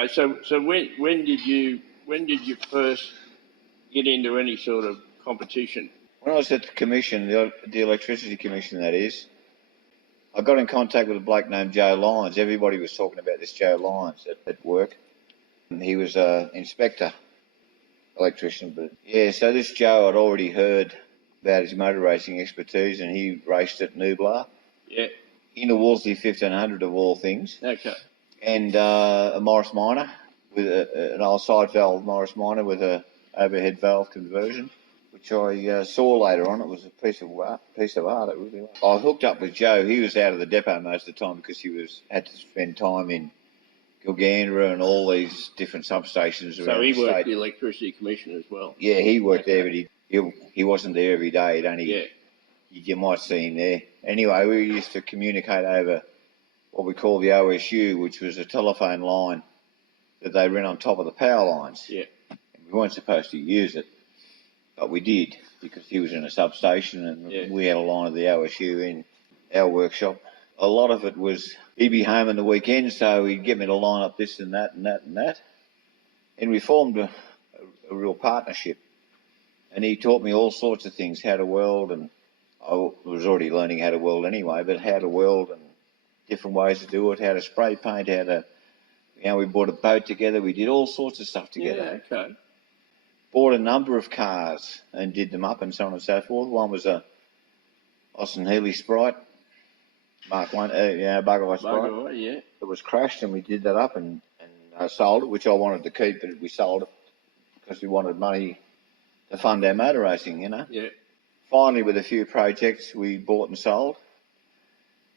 Okay, so when did you first get into any sort of competition? When I was at the commission, the electricity commission, that is, I got in contact with a bloke named Joe Lyons. Everybody was talking about this Joe Lyons at work. And he was an inspector, electrician. But yeah, so this Joe had already heard about his motor racing expertise, and he raced at Nublar. Yeah. In a Wolseley 1500 of all things. Okay. And a Morris Minor, with an old side valve Morris Minor with a overhead valve conversion, which I saw later on. It was a piece of art. It really was. I hooked up with Joe. He was out of the depot most of the time because he had to spend time in Gilgandra and all these different substations around the state. So he worked the electricity commission as well. Yeah, he worked there, but he wasn't there every day. He'd only you might see him there. Anyway, we used to communicate over what we call the OSU, which was a telephone line that they ran on top of the power lines. Yeah. And we weren't supposed to use it, but we did because he was in a substation and we had a line of the OSU in our workshop. A lot of it was he'd be home on the weekend, so he'd get me to line up this and that and that and that. And we formed a real partnership. And he taught me all sorts of things, how to weld, and I was already learning how to weld anyway, but how to weld and different ways to do it, how to spray paint, we bought a boat together, we did all sorts of stuff together. Yeah, okay. Bought a number of cars and did them up and so on and so forth. One was a Austin Healey Sprite, Mark 1, Bugger Sprite. Bugger, yeah. It was crashed and we did that up and sold it, which I wanted to keep, but we sold it because we wanted money to fund our motor racing, Yeah. Finally, with a few projects we bought and sold,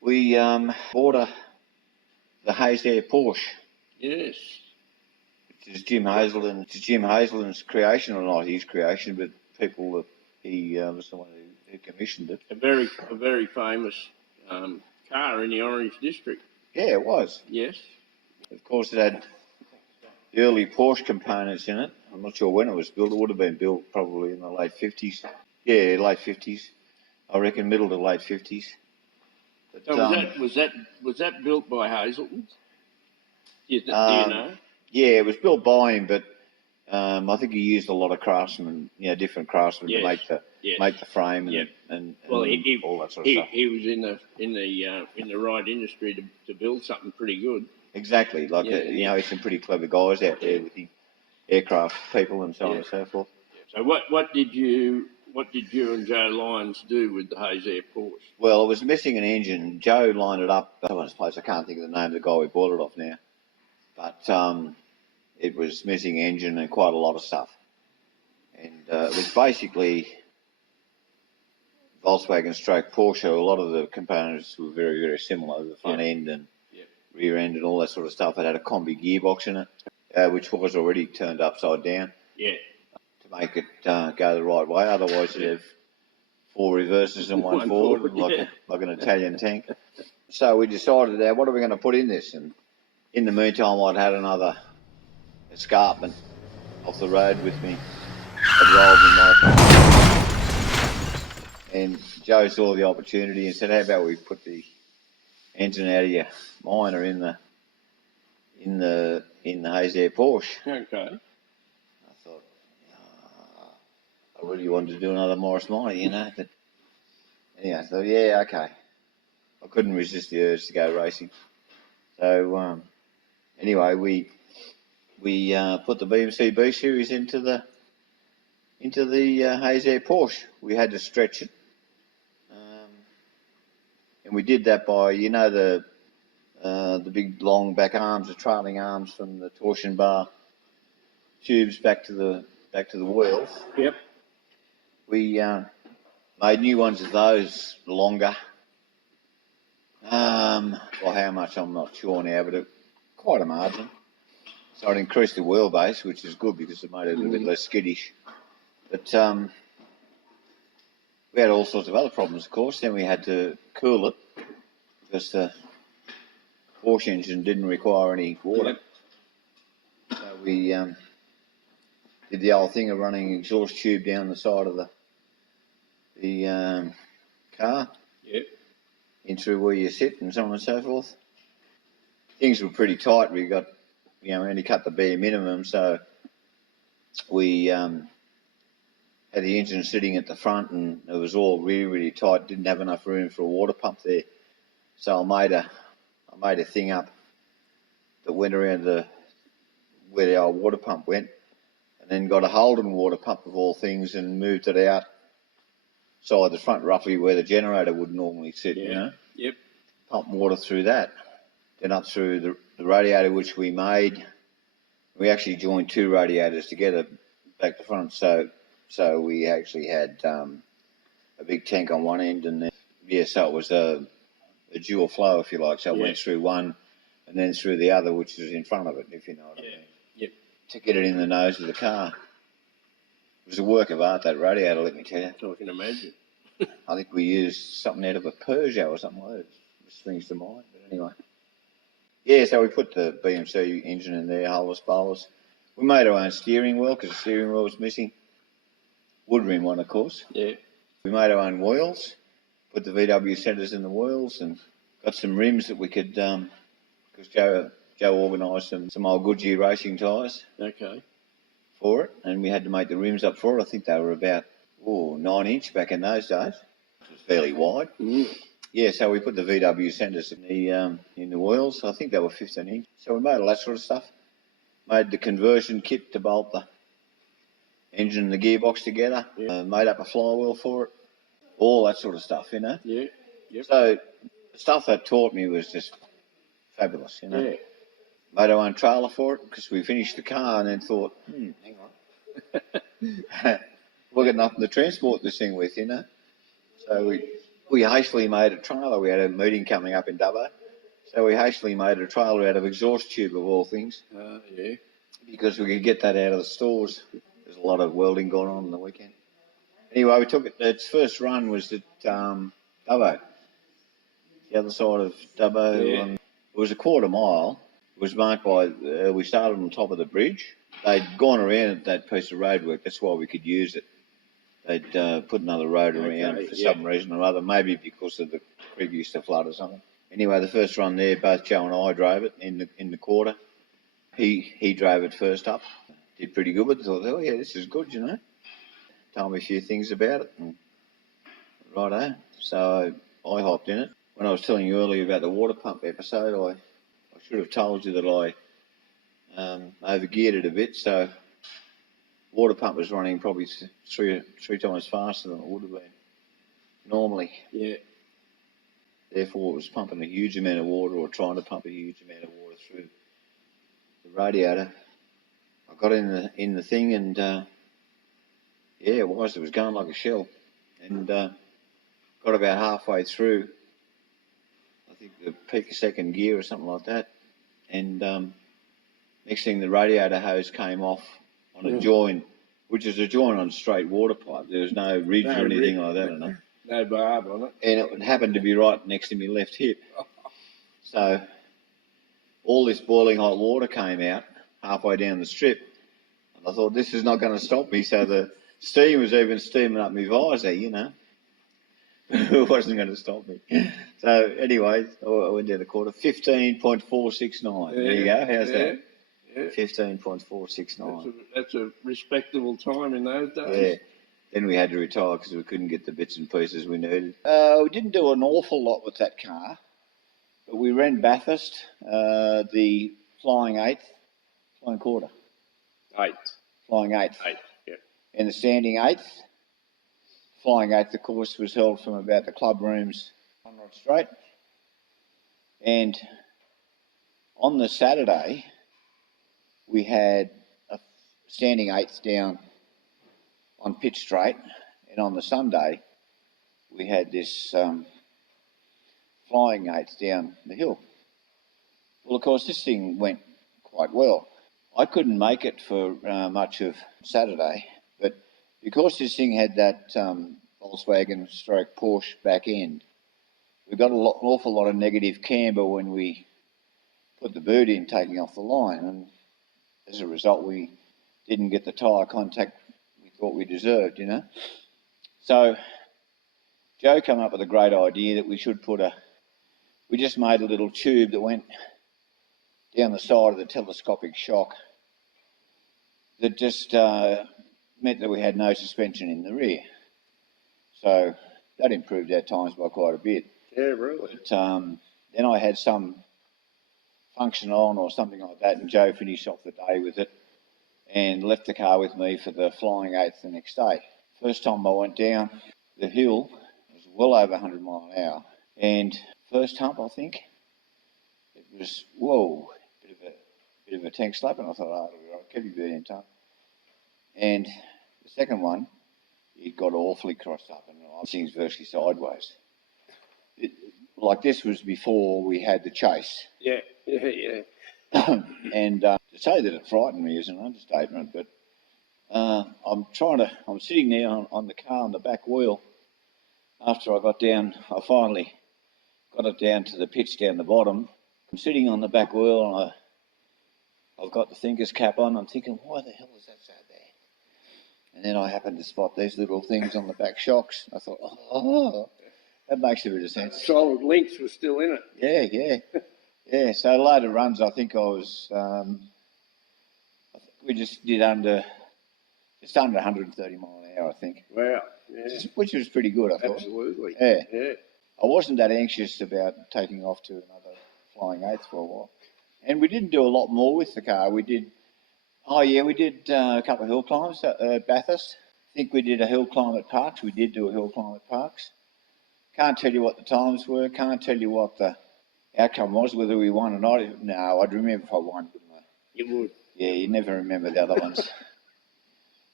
we bought the Hayes Air Porsche. Yes. Which is Jim Hazelden's creation, or not his creation, but people that he was the one who commissioned it. A very famous car in the Orange District. Yeah, it was. Yes. Of course, it had the early Porsche components in it. I'm not sure when it was built. It would have been built probably in the late 50s. Yeah, late 50s. I reckon middle to late 50s. But, so was that built by Hazelden? Do you know? Yeah, it was built by him, but I think he used a lot of craftsmen, different craftsmen to make the frame and all that sort of stuff. He was in the right industry to build something pretty good. Exactly, he's some pretty clever guys out there with the aircraft people and so on and so forth. So what did you and Joe Lyons do with the Hayes Air Porsche? Well, it was missing an engine. Joe lined it up at someone's place. I can't think of the name of the guy we bought it off now. But it was missing engine and quite a lot of stuff. And it was basically Volkswagen stroke Porsche. A lot of the components were very, very similar, the front end and rear end and all that sort of stuff. It had a combi gearbox in it, which was already turned upside down. Yeah. To make it go the right way. Otherwise, you'd have 4 reverses and 1 forward, like an Italian tank. So we decided, what are we going to put in this? And in the meantime, I'd had another escarpment off the road with me. And Joe saw the opportunity and said, how about we put the engine out of your Minor in the Hayes Air Porsche. Okay. I thought, I really wanted to do another Morris Minor, but anyway, I thought, yeah, okay. I couldn't resist the urge to go racing. So anyway, we put the BMC B series into the Hayes Air Porsche. We had to stretch it, and we did that by the big long back arms, the trailing arms from the torsion bar tubes back to the wheels. Yep. We made new ones of those longer. Well, how much I'm not sure now, but quite a margin. So it increased the wheelbase, which is good because it made it a little bit less skittish. But we had all sorts of other problems, of course. Then we had to cool it because the Porsche engine didn't require any water. Yep. So we did the old thing of running an exhaust tube down the side of the car. Yep. Into where you sit and so on and so forth. Things were pretty tight. We got only cut the bare minimum, so we had the engine sitting at the front, and it was all really, really tight. Didn't have enough room for a water pump there, so I made a thing up that went around where the old water pump went, and then got a Holden water pump of all things, and moved it out side the front, roughly where the generator would normally sit. Yep. Pump water through that, then up through the radiator, which we made. We actually joined two radiators together back to front, so we actually had a big tank on one end, and then, so it was a dual flow, if you like. So it went through one and then through the other, which is in front of it, if you know what I mean. Yep. To get it in the nose of the car. It was a work of art, that radiator, let me tell you. I can imagine. I think we used something out of a Peugeot or something like that. It springs to mind, but anyway. Yeah, so we put the BMC engine in there, holeless bowlers. We made our own steering wheel because the steering wheel was missing. Wood rim one, of course. Yeah. We made our own wheels, put the VW centres in the wheels, and got some rims that we could, because Joe organised some old Goodyear racing tyres. Okay. For it, and we had to make the rims up for it. I think they were about 9-inch back in those days. It was fairly wide. Mm. Yeah, so we put the VW centres in the wheels. I think they were 15-inch. So we made all that sort of stuff. Made the conversion kit to bolt the engine and the gearbox together. Yeah. Made up a flywheel for it. All that sort of stuff, Yeah. Yep. So the stuff that taught me was just fabulous, Yeah. Made our own trailer for it because we finished the car and then thought, hang on. We've got nothing to transport this thing with, So we hastily made a trailer. We had a meeting coming up in Dubbo. So we hastily made a trailer out of exhaust tube, of all things. Yeah. Because we could get that out of the stores. There's a lot of welding going on the weekend. Anyway, we took it. Its first run was at Dubbo. The other side of Dubbo. Yeah. It was a quarter mile. It was marked by, we started on top of the bridge. They'd gone around that piece of roadwork. That's why we could use it. They'd put another road around for some reason or other, maybe because of the creek used to flood or something. Anyway, the first run there, both Joe and I drove it in the quarter. He drove it first up. Did pretty good with it. Thought, yeah, this is good, Told me a few things about it. And righto. So I hopped in it. When I was telling you earlier about the water pump episode, I should have told you that I overgeared it a bit. So water pump was running probably three times faster than it would have been normally. Yeah. Therefore, it was pumping a huge amount of water, or trying to pump a huge amount of water through the radiator. I got in the thing, and it was going like a shell, and got about halfway through. I think the peak of second gear or something like that, and next thing the radiator hose came off on a join, which is a join on a straight water pipe. There was no ridge or anything like that. No barb on it. And it happened to be right next to my left hip. So all this boiling hot water came out halfway down the strip. And I thought, this is not going to stop me. So the steam was even steaming up my visor, It wasn't going to stop me. So anyway, I went down the quarter. 15.469. There you go. How's that? Yeah. 15.469. That's a respectable time in those days. Yeah. Then we had to retire because we couldn't get the bits and pieces we needed. We didn't do an awful lot with that car, but we ran Bathurst, the flying quarter. Flying eighth. Yeah. And the standing eighth. Flying eighth, of course, was held from about the club rooms on Rod Straight. And on the Saturday, we had a standing eighth down on Pitt Straight, and on the Sunday we had this flying eighth down the hill. Well, of course, this thing went quite well. I couldn't make it for much of Saturday, but because this thing had that Volkswagen stroke Porsche back end, we got an awful lot of negative camber when we put the boot in taking off the line, and as a result we didn't get the tyre contact what we deserved, So Joe came up with a great idea that we should we just made a little tube that went down the side of the telescopic shock that just meant that we had no suspension in the rear. So that improved our times by quite a bit. Yeah, really. But then I had some function on or something like that, and Joe finished off the day with it and left the car with me for the flying eighth the next day. First time I went down the hill, it was well over 100 mile an hour. And first hump, I think, it was, whoa, bit of a tank slap, and I thought, oh, it'll keep you burning time. And the second one, it got awfully crossed up, and things virtually sideways. Like this was before we had the chase. Yeah. And to say that it frightened me is an understatement, but I'm sitting there on the car on the back wheel. After I got down, I finally got it down to the pitch down the bottom. I'm sitting on the back wheel and I've got the thinker's cap on. I'm thinking, why the hell is that so bad? And then I happened to spot these little things on the back shocks. I thought, oh, that makes a bit of sense. Solid links were still in it. Yeah. So later runs, I think we just did just under 130 mile an hour, I think. Wow. Yeah. Which was pretty good, I thought. Absolutely. Yeah. Yeah. I wasn't that anxious about taking off to another flying eighth for a while. And we didn't do a lot more with the car. We did a couple of hill climbs at Bathurst. I think we did a hill climb at Parks. We did do a hill climb at Parks. Can't tell you what the times were. Can't tell you what the outcome was, whether we won or not. No, I'd remember if I won, wouldn't I? You would. Yeah, you never remember the other ones.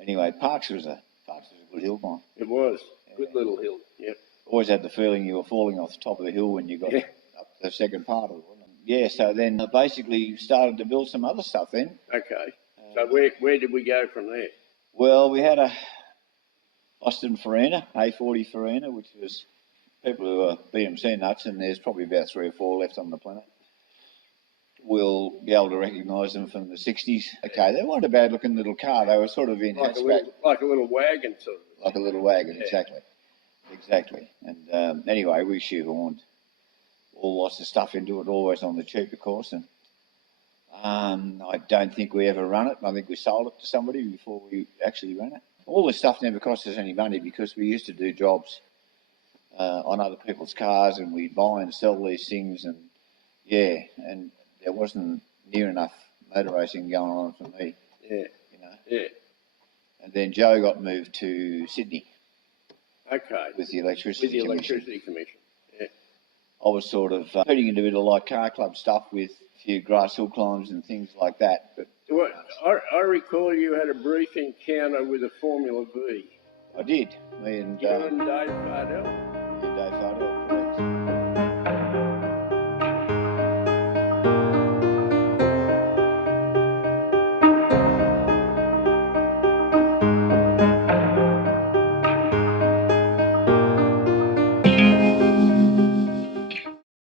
Anyway, Parks was a good hill climb. It was. Yeah. Good little hill. Yep. Always had the feeling you were falling off the top of the hill when you got up the second part of it. Yeah, so then basically started to build some other stuff then. Okay. So where did we go from there? Well, we had a Austin Farina, A40 Farina, which was people who are BMC nuts, and there's probably about 3 or 4 left on the planet. We'll be able to recognise them from the 60s. Okay, they weren't a bad-looking little car. They were sort of in hatchback. Like a little wagon, sort of. Like a little wagon, yeah. Exactly. And anyway, we shoehorned all lots of stuff into it, always on the cheap, of course. And I don't think we ever run it. I think we sold it to somebody before we actually ran it. All this stuff never cost us any money because we used to do jobs on other people's cars, and we'd buy and sell these things. And and there wasn't near enough motor racing going on for me. Yeah. Yeah. And then Joe got moved to Sydney. Okay. With the Electricity Commission. Yeah. I was sort of heading into a bit of like car club stuff with a few grass hill climbs and things like that. But I recall you had a brief encounter with a Formula V. I did. Me and Dave Fardell. Dave Fardell.